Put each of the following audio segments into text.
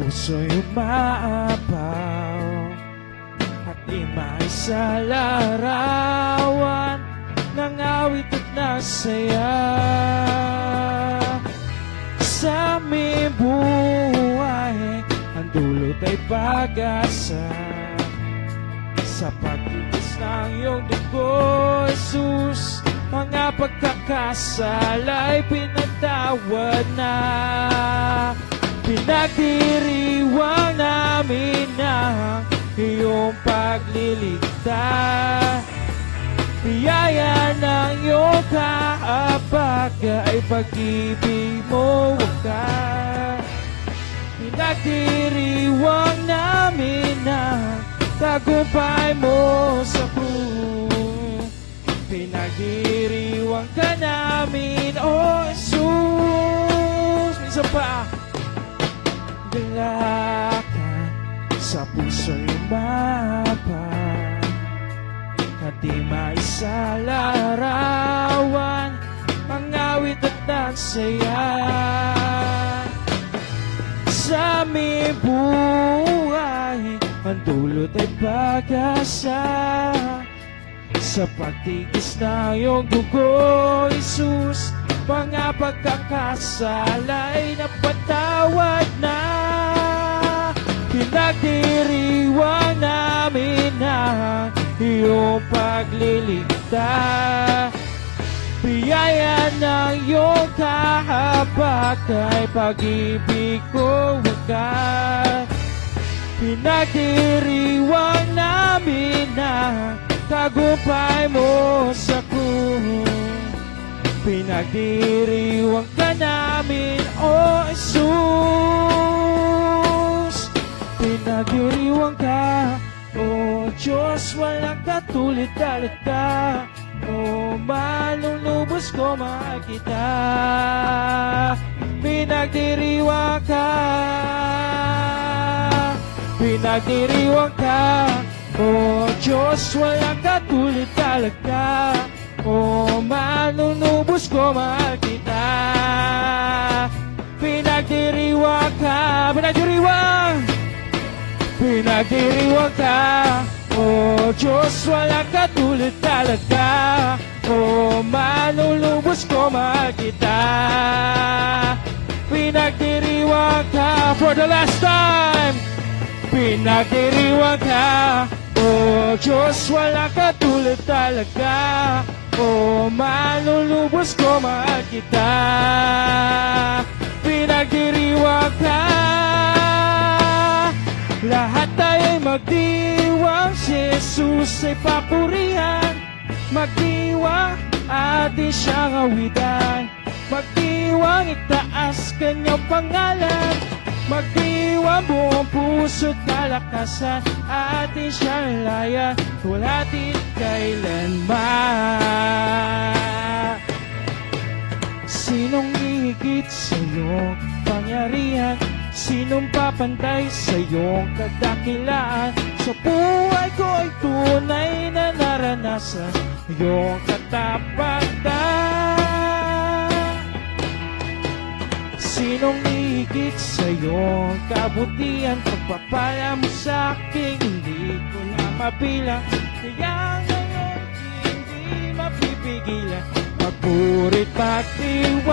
puso'y umaapaw at imay sa larawan ng awit at nasaya. Sa aming buhay, ang dulot ay pag-asa. Sa pagkikis ng iyong dugo, Jesus, mga pagkakasala'y pinatawad na. Pinagdiriwang namin ang iyong pagliligtas. Biyaya ng iyong kahabag ay pag-ibig mo wakas. Pinagdiriwang namin ang tagumpay mo sa krus. Pinagdiriwang ka namin, O Jesus. Minsan pa, dalakan sa puso'y umabay at di maisalarawan ang awit at nagsaya. Sa aming buhay, ang dulot ay pag-asa. Sa pagtigis ng iyong dugo, Jesus, mga pagkakasala'y napatawad na. Pinagdiriwang namin ang iyong pagliligtas. Biyaya ng iyong kahabag ay pag-ibig ko wakas. Pinagdiriwang namin ang tagumpay mo sa krus. Pinagdiriwang ka namin, O Jesus. Pinagdiriwang ka, O Diyos, walang katulad talaga. O malulubos ko mahal kita. Pinagdiriwang ka, pinagdiriwang ka, O Diyos, walang katulad talaga. O manunubos ko mahal kita. Pinagdiriwang ka, pinagdiriwang, pinagdiriwang ka, O Diyos, walang katulad talaga. O manunubos ko mahal kita. Pinagdiriwang ka for the last time. Pinagdiriwang ka, O Diyos, walang katulad talaga. O manlulubos ko mahal kita. Pinagdiriwang ka, lahat tayo'y magdiwang, si Jesus ay papurihan. Magdiwang, atin siyang awitan. Magdiwang, itaas kanyang pangalan. Magdiwang, buong puso't kalakasan. Atin siyang layan, wala din kailanman. Sinong higit sa iyong pangyarihan? Sinong papantay sa iyong kadakilaan? Sa buhay ko ay tunay na naranasan iyong katapatan. Sinong higit sa iyong kabutihan? Pagpapala mo sa akin, hindi ko na mabilang. Kaya ngayon, hindi mapipigilan. Magpurit pagdiwang,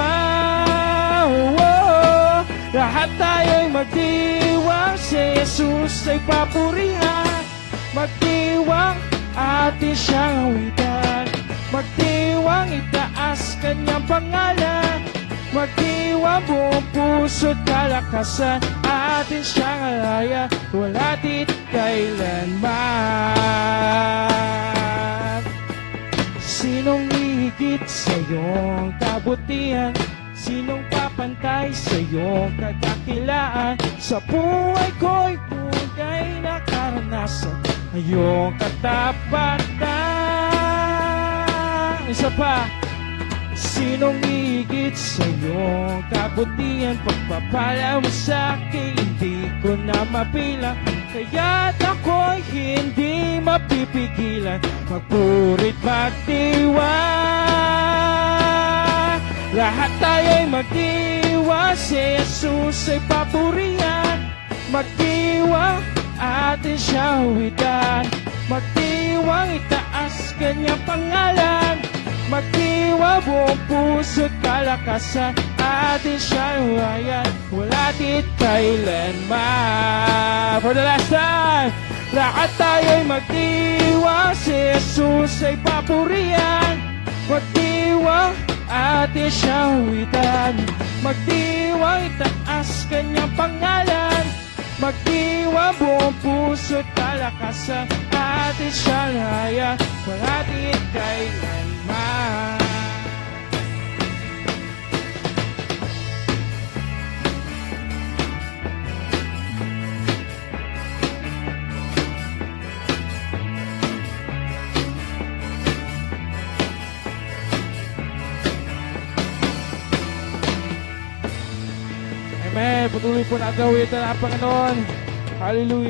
lahat tayo'y magdiwang, si Jesus ay papurihan. Magdiwang, atin siyang awitan. Magdiwang, itaas kanyang pangalan. Magdiwang, buong puso't kalakasan. Atin siyang alaya, wala din kailanman. Sinong higit sa iyong kabutihan? Sinong papantay sa iyong kadakilaan? Sa buhay ko'y tunay na karanasan iyong katapatan. Isa pa. Sinong higit sa iyong kabutihan? Pagpapala mo sa akin, hindi ko na mabilang. Kaya't ako'y hindi mapipigilan. Magpurit magdiwang, lahat tayo'y magdiwang, si Jesus ay papurihan. magdiwang atin siya witan. Magdiwang itaas kanyang pangalan. Magdiwang buong puso't kalakasan. Atin siya huwayan, wala dit kailanman. For the last time, lahat tayo'y magdiwang, si Jesus ay papurihan. Magdiwang atin siya huwitan. Magdiwang itaas kanyang pangalan. Magdiwang buong puso't kalakasan. Atin siya hayan, wala dit kailanman. Amen. Patuloy po na gawin ito ng Panginoon. Hallelujah.